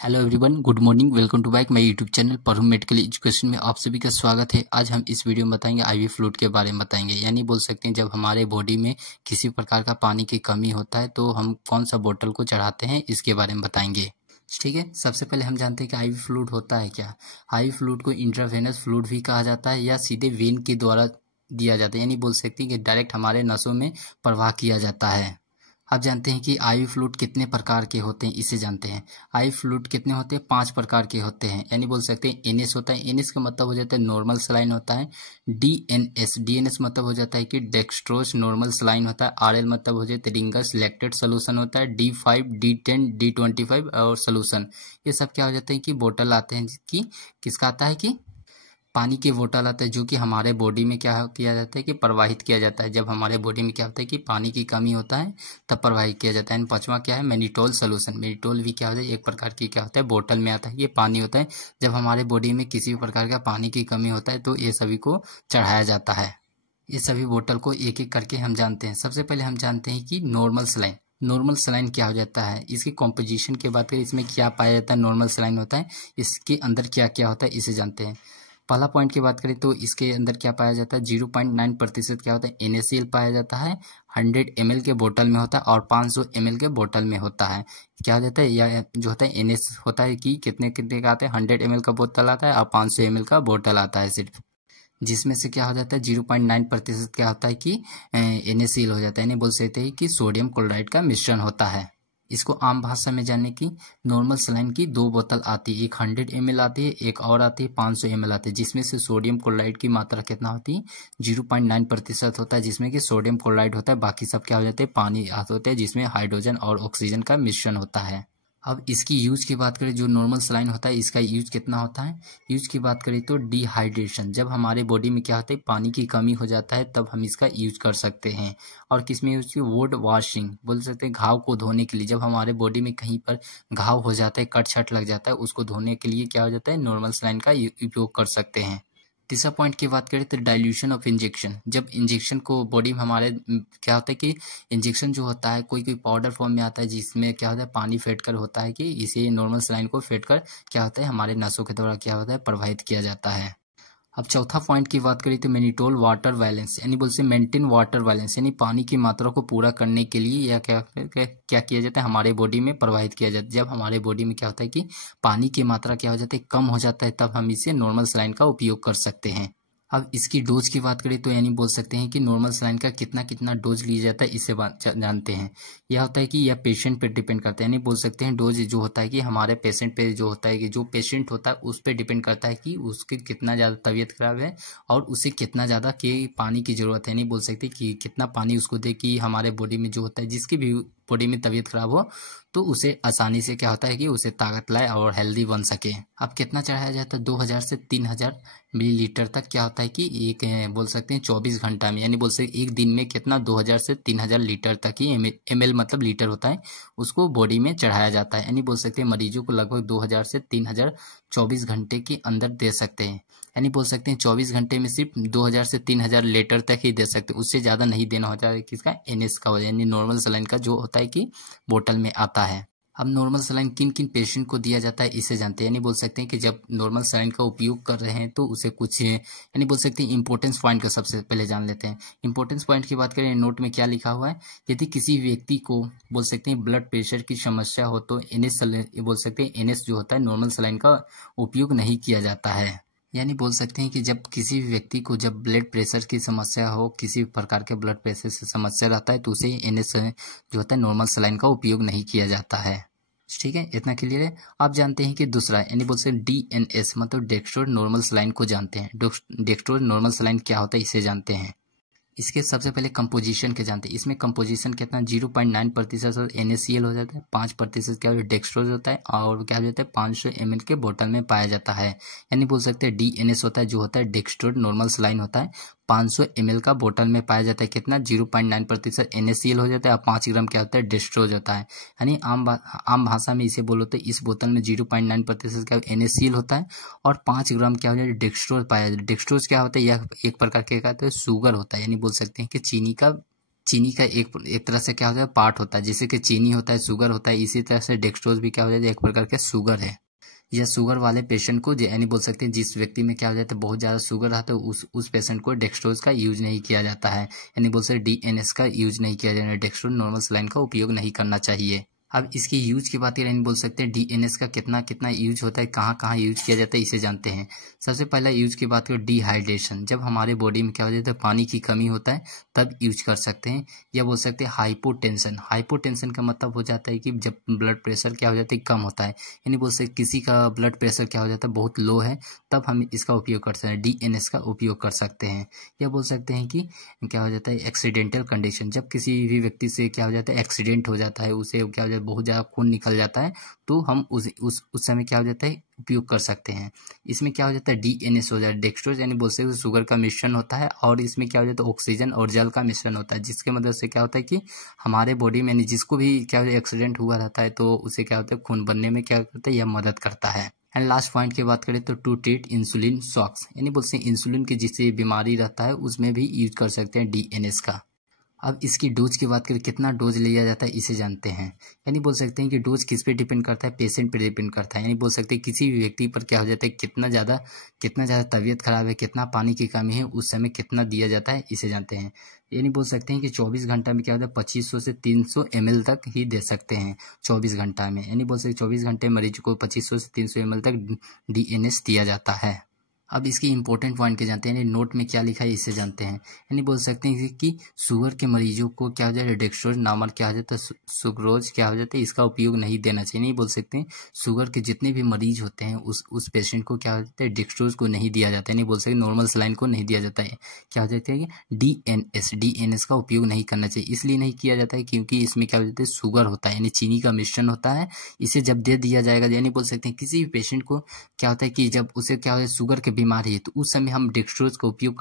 Hello everyone, good morning. Welcome to back my YouTube channel परहुम medical education में आप सभी का स्वागत है। आज हम इस वीडियो में बताएंगे आईवी फ्लूइड के बारे में बताएंगे, यानी बोल सकते हैं जब हमारे बॉडी में किसी प्रकार का पानी की कमी होता है तो हम कौन सा बोतल को चढ़ाते हैं, इसके बारे में बताएंगे। ठीक है, सबसे पहले हम जानते हैं कि आईवी फ्लूइड होता है क्या। आईवी फ्लूइड को इंट्रावेनस फ्लूइड भी कहा जाता है या सीधे वेन के द्वारा दिया जाता है, यानी बोल सकते हैं कि डायरेक्ट हमारे नसों में प्रवाह किया जाता है। आप जानते हैं कि आईवी फ्लूइड कितने प्रकार के होते हैं, इसे जानते हैं। आईवी फ्लूइड कितने होते हैं? 5 प्रकार के होते हैं, यानी बोल सकते हैं एनएस होता है। एनएस का मतलब हो जाता है नॉर्मल सलाइन होता है। डीएनएस मतलब हो जाता है कि डेक्सट्रोज नॉर्मल सलाइन होता है। आरएल मतलब हो जाता है रिंगर्स लैक्टेट सोल्यूशन होता है। D5, D10, D25 और सोल्यूशन, ये सब क्या हो जाते हैं कि बोतल आते हैं कि किसका आता है कि पानी के बोतल आता है, जो कि हमारे बॉडी में क्या किया जाता है कि प्रवाहित किया जाता है। जब हमारे बॉडी में क्या होता है कि पानी की कमी होता है तब प्रवाहित किया जाता है। पांचवा क्या है? Mannitol solution. मैनिटोल भी क्या होता है? एक प्रकार की क्या होता है, बोतल में आता है, ये पानी होता है। जब हमारे बॉडी में किसी भी प्रकार का पानी की कमी होता है तो ये सभी को चढ़ाया जाता है। ये सभी बोतल को एक एक करके हम जानते हैं। सबसे पहले हम जानते हैं कि नॉर्मल सलाइन। नॉर्मल सलाइन क्या हो जाता है, इसकी कॉम्पोजिशन की बात करें, इसमें क्या पाया जाता है। नॉर्मल सलाइन होता है, इसके अंदर क्या क्या होता है, इसे जानते हैं। पहला पॉइंट की बात करें तो इसके अंदर क्या पाया जाता है, 0.9% क्या होता है, NaCl पाया जाता है। 100 ml के बोतल में होता है और 500 ml के बोतल में होता है। क्या हो जाता है, या जो होता है NS होता है कि कितने कितने का आता है, 100 ml का बोतल आता है और 500 ml का बोतल आता है सिर्फ, जिसमें से क्या हो जाता है 0.9% क्या होता है कि NaCl हो जाता है। यानी बोल सकते हैं कि सोडियम क्लोराइड का मिश्रण होता है। इसको आम भाषा में जानने की, नॉर्मल सलाइन की 2 बोतल आती है, एक 100 ml आती है, एक और आती है 500 ml आती है, जिसमें से सोडियम क्लोराइड की मात्रा कितना होती है, 0.9% होता है, जिसमें कि सोडियम क्लोराइड होता है। बाकी सब क्या हो जाते हैं, पानी होते हैं, जिसमें हाइड्रोजन और ऑक्सीजन का मिश्रण होता है। अब इसकी यूज की बात करें, जो नॉर्मल सलाइन होता है इसका यूज कितना होता है, यूज की बात करें तो डिहाइड्रेशन, जब हमारे बॉडी में क्या होता है, पानी की कमी हो जाता है तब हम इसका यूज कर सकते हैं। और किसमें यूज की, वुंड वॉशिंग, बोल सकते हैं घाव को धोने के लिए। जब हमारे बॉडी में कहीं पर घाव हो जाता है, कट छट लग जाता है, उसको धोने के लिए क्या हो जाता है, नॉर्मल सलाइन का उपयोग कर सकते हैं। तीसरा पॉइंट की बात करें तो डाइल्यूशन ऑफ इंजेक्शन, जब इंजेक्शन को बॉडी में हमारे क्या होता है कि इंजेक्शन जो होता है कोई कोई पाउडर फॉर्म में आता है, जिसमें क्या होता है पानी फेंट कर होता है कि इसे नॉर्मल सलाइन को फेंट कर क्या होता है हमारे नसों के द्वारा क्या होता है प्रवाहित किया जाता है। अब चौथा पॉइंट की बात करें तो मैनिटोल वाटर बैलेंस, यानी बोलते मेंटेन वाटर बैलेंस, यानी पानी की मात्रा को पूरा करने के लिए या क्या किया जाता है, हमारे बॉडी में प्रवाहित किया जाता है। जब हमारे बॉडी में क्या होता है कि पानी की मात्रा क्या हो जाती है, कम हो जाता है, तब हम इसे नॉर्मल सलाइन का उपयोग कर सकते हैं। अब इसकी डोज की बात करें तो यानी बोल सकते हैं कि नॉर्मल सलाइन का कितना कितना डोज लिया जाता है, इसे जानते हैं। यह होता है कि यह पेशेंट पे डिपेंड करता है, यानी बोल सकते हैं डोज जो होता है कि हमारे पेशेंट पे जो होता है कि जो पेशेंट होता है उस पर डिपेंड करता है कि उसकी कितना ज़्यादा तबीयत खराब है और उसे कितना ज़्यादा कि पानी की ज़रूरत है। नहीं बोल सकते कि कितना पानी उसको दे कि हमारे बॉडी में जो होता है, जिसकी भी बॉडी में तबीयत खराब हो तो उसे आसानी से क्या होता है कि उसे ताकत लाए और हेल्दी बन सके। अब कितना चढ़ाया जाता है, 2000 से 3000 मिलीलीटर तक क्या होता है कि एक बोल सकते हैं 24 घंटा में, यानी बोल सकते एक दिन में कितना 2000 से 3000 लीटर तक ही ml मतलब लीटर होता है, उसको बॉडी में चढ़ाया जाता है। यानी बोल सकते हैं मरीजों को लगभग 2000 से 3000 24 घंटे के अंदर दे सकते हैं। यानी बोल सकते हैं 24 घंटे में सिर्फ 2000 से 3000 लीटर तक ही दे सकते हैं, उससे ज़्यादा नहीं देना होता है। किसका? NS का, यानी नॉर्मल सलाइन का जो होता है कि बोतल में आता है। अब नॉर्मल सलाइन किन किन पेशेंट को दिया जाता है, इसे जानते हैं। यानी बोल सकते हैं कि जब नॉर्मल सलाइन का उपयोग कर रहे हैं तो उसे कुछ यानी बोल सकते हैं इंपॉर्टेंस पॉइंट का सबसे पहले जान लेते हैं। इंपॉर्टेंस पॉइंट की बात करें, नोट में क्या लिखा हुआ है, यदि किसी व्यक्ति को बोल सकते हैं ब्लड प्रेशर की समस्या हो तो NS बोल सकते हैं NS जो होता है नॉर्मल सलाइन का उपयोग नहीं किया जाता है। यानी बोल सकते हैं कि जब किसी भी व्यक्ति को जब ब्लड प्रेशर की समस्या हो, किसी प्रकार के ब्लड प्रेशर से समस्या रहता है तो उसे NS जो होता है नॉर्मल सलाइन का उपयोग नहीं किया जाता है। ठीक है, इतना क्लियर है। आप जानते हैं कि दूसरा यानी बोल सकते हैं DNS मतलब डेक्सट्रोज नॉर्मल सलाइन को जानते हैं। डेक्सट्रोज नॉर्मल सलाइन क्या होता है, इसे जानते हैं। इसके सबसे पहले कंपोजिशन के जानते हैं। इसमें कंपोजिशन कितना 0.9% NaCl हो जाता है, 5% क्या डेक्सट्रोज होता है और क्या हो जाता है 500 ml के बोतल में पाया जाता है। यानी बोल सकते हैं DNS होता है जो होता है डेक्सट्रोज नॉर्मल सलाइन होता है, 500 ml का बोतल में पाया जाता है। कितना 0.9% NaCl हो जाता है और 5 ग्राम क्या होता है डेक्सट्रोज होता है। यानी आम भाषा में इसे बोलो तो इस बोतल में 0.9% क्या NaCl होता है और 5 ग्राम क्या हो जाता है डेक्सट्रोज पाया जाता है। डेक्सट्रोज क्या होता है, यह एक प्रकार के कहते हैं शुगर होता है, यानी बोल सकते हैं कि चीनी का एक तरह से क्या होता है पार्ट होता है, जैसे कि चीनी होता है, शुगर होता है, इसी तरह से डेक्सट्रोज भी क्या हो जाता है एक प्रकार का शुगर है। या शुगर वाले पेशेंट को यानी बोल सकते हैं जिस व्यक्ति में क्या हो जाता है बहुत ज़्यादा शुगर आता है उस पेशेंट को डेक्सट्रोज का यूज नहीं किया जाता है, यानी बोल सकते डीएनएस का यूज नहीं किया जाता है, डेक्सट्रोज नॉर्मल सलाइन का उपयोग नहीं करना चाहिए। अब इसकी यूज की बात करें, बोल सकते हैं डीएनएस का कितना कितना यूज होता है, कहाँ कहाँ यूज किया जाता है, इसे जानते हैं। सबसे पहला यूज की बात करें डिहाइड्रेशन, जब हमारे बॉडी में क्या हो जाता है पानी की कमी होता है तब यूज कर सकते हैं। या बोल सकते हैं हाइपोटेंशन, हाइपोटेंशन का मतलब हो जाता है कि जब ब्लड प्रेशर क्या हो जाता है कम होता है, यानी बोल सकते किसी का ब्लड प्रेशर क्या हो जाता है बहुत लो है, तब हम इसका उपयोग कर सकते हैं, डीएनएस का उपयोग कर सकते हैं। या बोल सकते हैं कि क्या हो जाता है एक्सीडेंटल कंडीशन, जब किसी भी व्यक्ति से क्या हो जाता है एक्सीडेंट हो जाता है, उसे क्या हो जाता है बहुत ज़्यादा खून निकल जाता है, तो हम उस समय क्या हो जाता है उपयोग कर सकते हैं। इसमें क्या हो जाता है डीएनएस हो जाता है डेक्सट्रोज, यानी बोल सकते शुगर का मिश्रण होता है, और इसमें क्या हो जाता है ऑक्सीजन और जल का मिश्रण होता है, जिसके मदद से क्या होता है कि हमारे बॉडी में यानी जिसको भी क्या होता है एक्सीडेंट हुआ रहता है तो उसे क्या होता है खून बनने में क्या करता है यह मदद करता है। एंड लास्ट पॉइंट की बात करें तो टू ट्रीट इंसुलिन शॉक्स, यानी बोलते हैं इंसुलिन की जिससे बीमारी रहता है उसमें भी यूज कर सकते हैं डीएनएस का। अब इसकी डोज की बात करें, कितना डोज लिया जाता है इसे जानते हैं। यानी बोल सकते हैं कि डोज किस पे डिपेंड करता है, पेशेंट पे डिपेंड करता है, यानी बोल सकते हैं किसी भी व्यक्ति पर क्या हो जाता है कितना ज़्यादा तबीयत खराब है, कितना पानी की कमी है, उस समय कितना दिया जाता है इसे जानते हैं। यानी बोल सकते हैं कि 24 घंटा में क्या होता है 2500 से 300 ml तक ही दे सकते हैं 24 घंटा में, यानी बोल सकते 24 घंटे मरीज को 2500 से 300 ml तक डीएनएस दिया जाता है। अब इसकी इंपॉर्टेंट पॉइंट के जानते हैं, यानी नोट में क्या लिखा है इससे जानते हैं। यानी बोल सकते हैं कि शुगर के मरीजों को क्या हो जाता है डेक्सट्रोज नामक क्या हो जाता है सुक्रोज क्या हो जाता है इसका उपयोग नहीं देना चाहिए। नहीं बोल सकते हैं शुगर के जितने भी मरीज होते हैं उस पेशेंट को क्या हो जाता है डेक्सट्रोज को नहीं दिया जाता है, नहीं बोल सकते नॉर्मल सलाइन को नहीं दिया जाता है, क्या हो जाता है कि डीएनएस का उपयोग नहीं करना चाहिए। इसलिए नहीं किया जाता है क्योंकि इसमें क्या हो जाता है शुगर होता है, यानी चीनी का मिश्रण होता है, इसे जब दे दिया जाएगा यानी बोल सकते हैं किसी भी पेशेंट को क्या होता है कि जब उसे क्या होता है शुगर के बीमारी है तो उस समय हम डेक्सट्रोज का उपयोग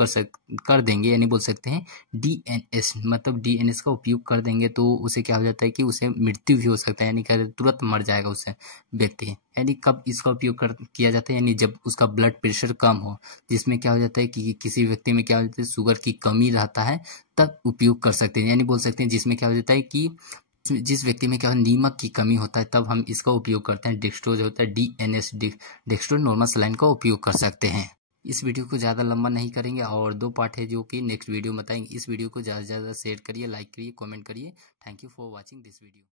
कर देंगे, यानी बोल सकते हैं डीएनएस मतलब डीएनएस का उपयोग कर देंगे तो उसे क्या हो जाता है कि उसे मृत्यु भी हो सकता है, यानी क्या तुरंत मर जाएगा उससे व्यक्ति। यानी कब इसका उपयोग किया जाता है, यानी जब उसका ब्लड प्रेशर कम हो, जिसमें क्या हो जाता है कि किसी व्यक्ति में क्या हो जाता है शुगर की कमी रहता है, तब उपयोग कर सकते हैं। यानी बोल सकते हैं जिसमें क्या हो जाता है कि जिस व्यक्ति में क्या नीमक की कमी होता है तब हम इसका उपयोग करते हैं, डेक्सट्रोज होता है डीएनएस डेक्सट्रोज नॉर्मल सलाइन का उपयोग कर सकते हैं। इस वीडियो को ज़्यादा लंबा नहीं करेंगे और 2 पार्ट है जो कि नेक्स्ट वीडियो बताएंगे। इस वीडियो को ज़्यादा से ज़्यादा शेयर करिए, लाइक करिए, कमेंट करिए। Thank you for watching this video.